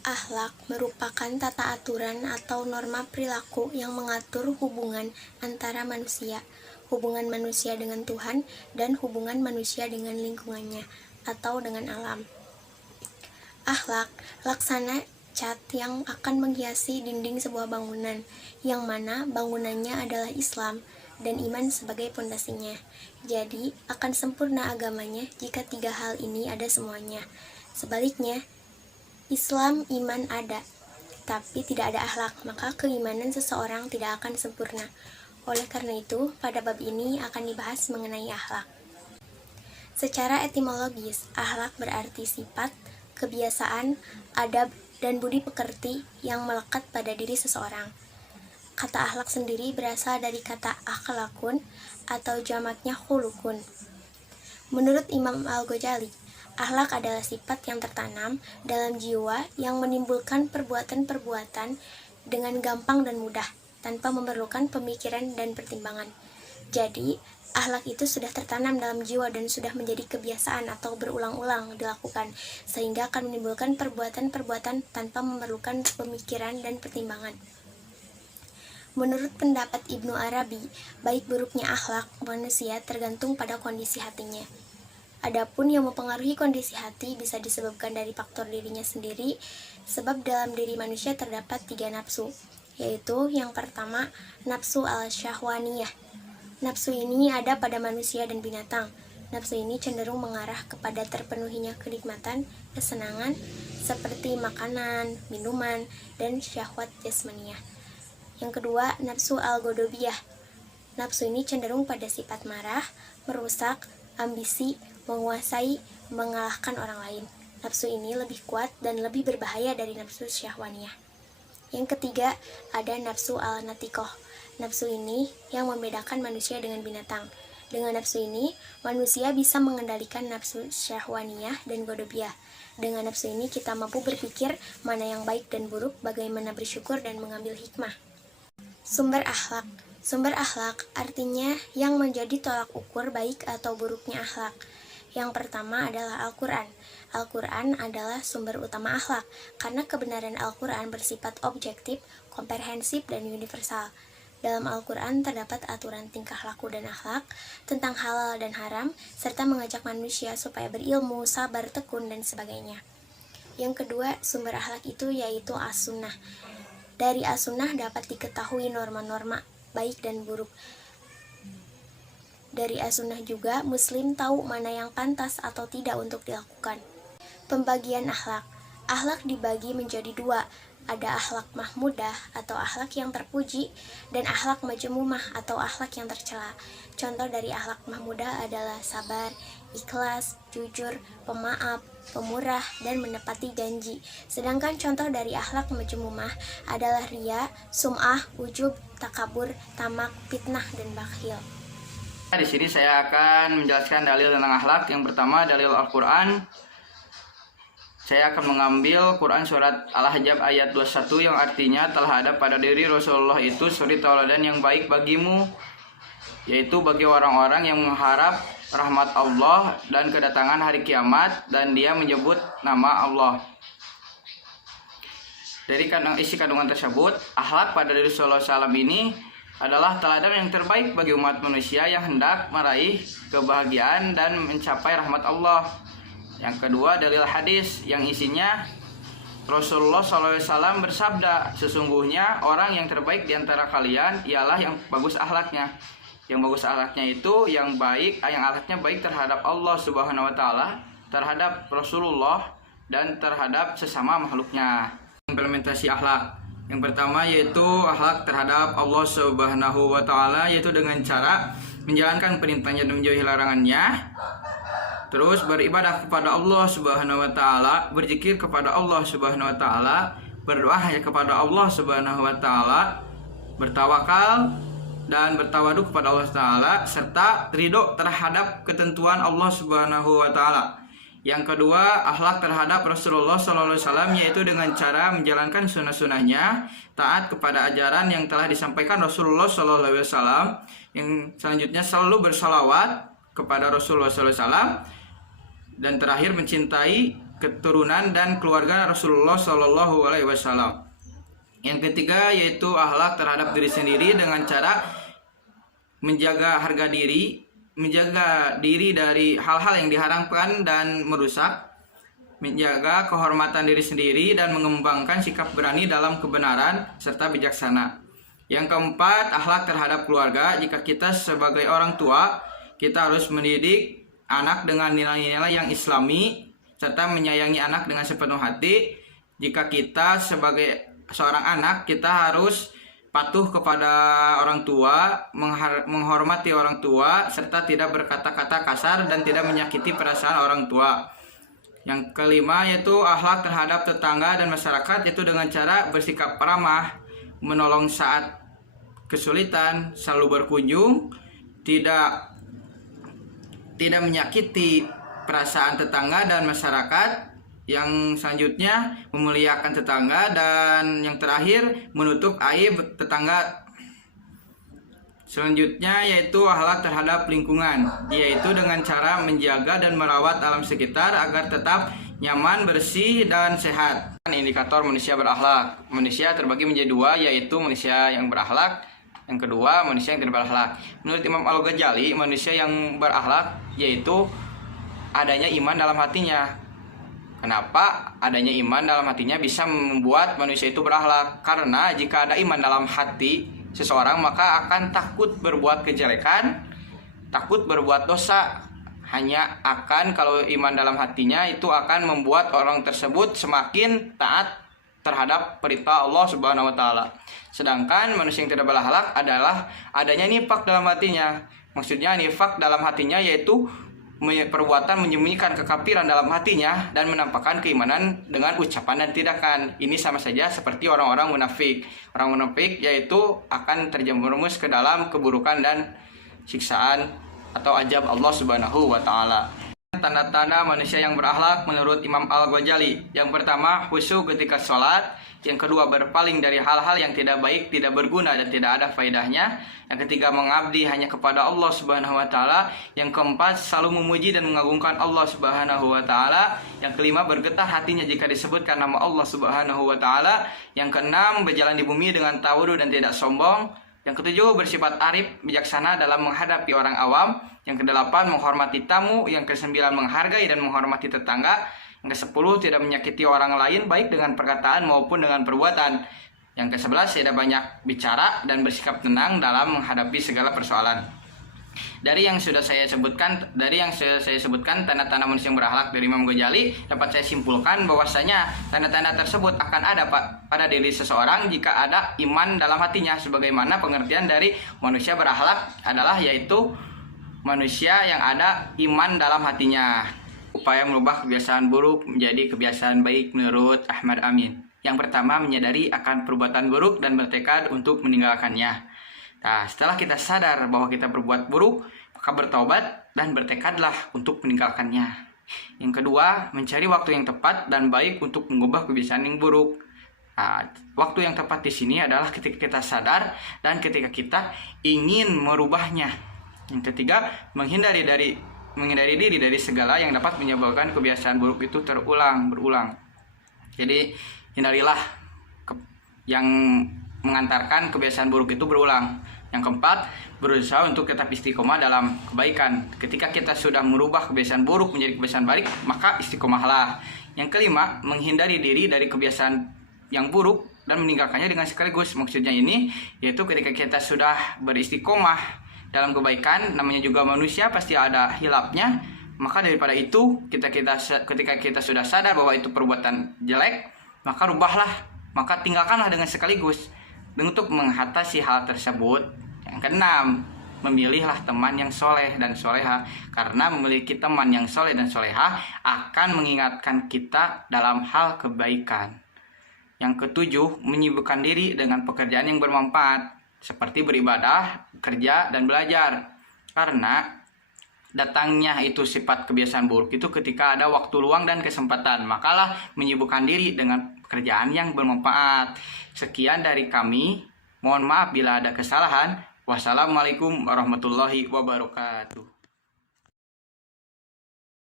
Akhlak merupakan tata aturan atau norma perilaku yang mengatur hubungan antara manusia, hubungan manusia dengan Tuhan, dan hubungan manusia dengan lingkungannya atau dengan alam. Akhlak laksana cat yang akan menghiasi dinding sebuah bangunan, yang mana bangunannya adalah Islam dan iman sebagai pondasinya. Jadi, akan sempurna agamanya jika tiga hal ini ada semuanya. Sebaliknya, Islam iman ada, tapi tidak ada akhlak, maka keimanan seseorang tidak akan sempurna. Oleh karena itu, pada bab ini akan dibahas mengenai akhlak. Secara etimologis, akhlak berarti sifat, kebiasaan, adab, dan budi pekerti yang melekat pada diri seseorang. Kata akhlak sendiri berasal dari kata akhlakun atau jamaknya khulukun. Menurut Imam Al-Ghazali, akhlak adalah sifat yang tertanam dalam jiwa yang menimbulkan perbuatan-perbuatan dengan gampang dan mudah, tanpa memerlukan pemikiran dan pertimbangan. Jadi, akhlak itu sudah tertanam dalam jiwa dan sudah menjadi kebiasaan atau berulang-ulang dilakukan, sehingga akan menimbulkan perbuatan-perbuatan tanpa memerlukan pemikiran dan pertimbangan. Menurut pendapat Ibnu Arabi, baik buruknya akhlak manusia tergantung pada kondisi hatinya. Adapun yang mempengaruhi kondisi hati bisa disebabkan dari faktor dirinya sendiri, sebab dalam diri manusia terdapat 3 nafsu, yaitu yang pertama, nafsu al-syahwaniyah. Nafsu ini ada pada manusia dan binatang. Nafsu ini cenderung mengarah kepada terpenuhinya kenikmatan, kesenangan, seperti makanan, minuman, dan syahwat jasmaniyah. Yang kedua, nafsu al-ghadabiyah. Nafsu ini cenderung pada sifat marah, merusak, ambisi, menguasai, mengalahkan orang lain. Nafsu ini lebih kuat dan lebih berbahaya dari nafsu syahwaniyah. Yang ketiga, ada nafsu al-natikoh. Nafsu ini yang membedakan manusia dengan binatang. Dengan nafsu ini, manusia bisa mengendalikan nafsu syahwaniyah dan ghadabiyah. Dengan nafsu ini, kita mampu berpikir mana yang baik dan buruk, bagaimana bersyukur dan mengambil hikmah. Sumber akhlak. Sumber akhlak artinya yang menjadi tolak ukur baik atau buruknya akhlak. Yang pertama adalah Al-Quran. Al-Quran adalah sumber utama akhlak, karena kebenaran Al-Quran bersifat objektif, komprehensif, dan universal. Dalam Al-Quran terdapat aturan tingkah laku dan akhlak, tentang halal dan haram, serta mengajak manusia supaya berilmu, sabar, tekun, dan sebagainya. Yang kedua, sumber akhlak itu yaitu As-Sunnah. Dari As-Sunnah dapat diketahui norma-norma baik dan buruk. Dari As-Sunnah juga, Muslim tahu mana yang pantas atau tidak untuk dilakukan. Pembagian akhlak. Akhlak dibagi menjadi 2. Ada akhlak mahmudah atau akhlak yang terpuji, dan akhlak majmumah atau akhlak yang tercela. Contoh dari akhlak mahmudah adalah sabar, ikhlas, jujur, pemaaf, pemurah, dan menepati janji. Sedangkan contoh dari akhlak majmumah adalah riya, sum'ah, ujub, takabur, tamak, fitnah, dan bakhil. Di sini saya akan menjelaskan dalil tentang akhlak. Yang pertama, dalil Al-Quran. Saya akan mengambil Quran surat Al-Ahzab ayat 21 yang artinya telah ada pada diri Rasulullah itu suri tauladan yang baik bagimu, yaitu bagi orang-orang yang mengharap rahmat Allah dan kedatangan hari kiamat, dan dia menyebut nama Allah. Dari isi kandungan tersebut, akhlak pada diri Rasulullah SAW ini adalah teladan yang terbaik bagi umat manusia yang hendak meraih kebahagiaan dan mencapai rahmat Allah. Yang kedua, dalil hadis yang isinya Rasulullah SAW bersabda, sesungguhnya orang yang terbaik di antara kalian ialah yang bagus akhlaknya. Yang bagus akhlaknya itu yang baik, yang akhlaknya baik terhadap Allah Subhanahu wa taala, terhadap Rasulullah, dan terhadap sesama makhluknya. Implementasi akhlak. Yang pertama yaitu akhlak terhadap Allah Subhanahu wa taala, yaitu dengan cara menjalankan perintahnya dan menjauhi larangannya. Terus beribadah kepada Allah Subhanahu wa taala, berzikir kepada Allah Subhanahu wa taala, berdoa hanya kepada Allah Subhanahu wa taala, bertawakal dan bertawaduk kepada Allah taala, serta ridho terhadap ketentuan Allah Subhanahu wa taala. Yang kedua, akhlak terhadap Rasulullah SAW, yaitu dengan cara menjalankan sunnah-sunnahnya, taat kepada ajaran yang telah disampaikan Rasulullah SAW. Yang selanjutnya selalu bersalawat kepada Rasulullah SAW. Dan terakhir mencintai keturunan dan keluarga Rasulullah Shallallahu Alaihi Wasallam. Yang ketiga yaitu akhlak terhadap diri sendiri dengan cara menjaga harga diri, menjaga diri dari hal-hal yang diharamkan dan merusak, menjaga kehormatan diri sendiri dan mengembangkan sikap berani dalam kebenaran serta bijaksana. Yang keempat, akhlak terhadap keluarga. Jika kita sebagai orang tua, kita harus mendidik anak dengan nilai-nilai yang islami serta menyayangi anak dengan sepenuh hati. Jika kita sebagai seorang anak, kita harus patuh kepada orang tua, menghormati orang tua serta tidak berkata-kata kasar dan tidak menyakiti perasaan orang tua. Yang kelima yaitu akhlak terhadap tetangga dan masyarakat, yaitu dengan cara bersikap ramah, menolong saat kesulitan, selalu berkunjung, tidak menyakiti perasaan tetangga dan masyarakat. Yang selanjutnya memuliakan tetangga, dan yang terakhir menutup aib tetangga. Selanjutnya yaitu akhlak terhadap lingkungan, yaitu dengan cara menjaga dan merawat alam sekitar agar tetap nyaman, bersih, dan sehat. Indikator manusia berakhlak. Manusia terbagi menjadi dua, yaitu manusia yang berakhlak, yang kedua manusia yang tidak berakhlak. Menurut Imam Al-Ghazali, manusia yang berakhlak yaitu adanya iman dalam hatinya. Kenapa adanya iman dalam hatinya bisa membuat manusia itu berakhlak? Karena jika ada iman dalam hati seseorang, maka akan takut berbuat kejelekan, takut berbuat dosa. Hanya akan kalau iman dalam hatinya itu akan membuat orang tersebut semakin taat terhadap perintah Allah Subhanahu wa taala. Sedangkan manusia yang tidak berakhlak adalah adanya nifak dalam hatinya. Maksudnya nifak dalam hatinya yaitu perbuatan menyembunyikan kekafiran dalam hatinya dan menampakkan keimanan dengan ucapan dan tindakan. Ini sama saja seperti orang-orang munafik. Orang munafik yaitu akan terjerumus ke dalam keburukan dan siksaan atau azab Allah Subhanahu wa taala. Tanda-tanda manusia yang berakhlak menurut Imam Al-Ghazali. Yang pertama, khusyuk ketika sholat. Yang kedua, berpaling dari hal-hal yang tidak baik, tidak berguna, dan tidak ada faedahnya. Yang ketiga, mengabdi hanya kepada Allah Subhanahu wa taala. Yang keempat, selalu memuji dan mengagungkan Allah Subhanahu wa taala. Yang kelima, bergetar hatinya jika disebutkan nama Allah Subhanahu wa taala. Yang keenam, berjalan di bumi dengan tawadhu dan tidak sombong. Yang ketujuh, bersifat arif, bijaksana dalam menghadapi orang awam. Yang kedelapan, menghormati tamu. Yang kesembilan, menghargai dan menghormati tetangga. Yang kesepuluh, tidak menyakiti orang lain baik dengan perkataan maupun dengan perbuatan. Yang kesebelas, tidak banyak bicara dan bersikap tenang dalam menghadapi segala persoalan. Dari yang sudah saya sebutkan, tanda-tanda manusia yang berakhlak dari Imam Ghazali, dapat saya simpulkan bahwasanya tanda-tanda tersebut akan ada pada diri seseorang jika ada iman dalam hatinya. Sebagaimana pengertian dari manusia berakhlak adalah yaitu manusia yang ada iman dalam hatinya. Upaya merubah kebiasaan buruk menjadi kebiasaan baik menurut Ahmad Amin. Yang pertama, menyadari akan perbuatan buruk dan bertekad untuk meninggalkannya. Nah, setelah kita sadar bahwa kita berbuat buruk, maka bertobat dan bertekadlah untuk meninggalkannya. Yang kedua, mencari waktu yang tepat dan baik untuk mengubah kebiasaan yang buruk. Nah, waktu yang tepat di sini adalah ketika kita sadar dan ketika kita ingin merubahnya. Yang ketiga, menghindari diri dari segala yang dapat menyebabkan kebiasaan buruk itu berulang. Jadi hindarilah yang mengantarkan kebiasaan buruk itu berulang. Yang keempat, berusaha untuk tetap istiqomah dalam kebaikan. Ketika kita sudah merubah kebiasaan buruk menjadi kebiasaan baik, maka istiqomahlah. Yang kelima, menghindari diri dari kebiasaan yang buruk dan meninggalkannya dengan sekaligus. Maksudnya ini yaitu ketika kita sudah beristiqomah dalam kebaikan, namanya juga manusia pasti ada hilapnya, maka daripada itu ketika kita sudah sadar bahwa itu perbuatan jelek, maka rubahlah, maka tinggalkanlah dengan sekaligus untuk mengatasi hal tersebut. Yang keenam, memilihlah teman yang soleh dan soleha, karena memiliki teman yang soleh dan soleha akan mengingatkan kita dalam hal kebaikan. Yang ketujuh, menyibukkan diri dengan pekerjaan yang bermanfaat seperti beribadah, kerja, dan belajar. Karena datangnya itu sifat kebiasaan buruk itu ketika ada waktu luang dan kesempatan, makalah menyibukkan diri dengan pekerjaan yang bermanfaat. Sekian dari kami, mohon maaf bila ada kesalahan. Wassalamualaikum warahmatullahi wabarakatuh.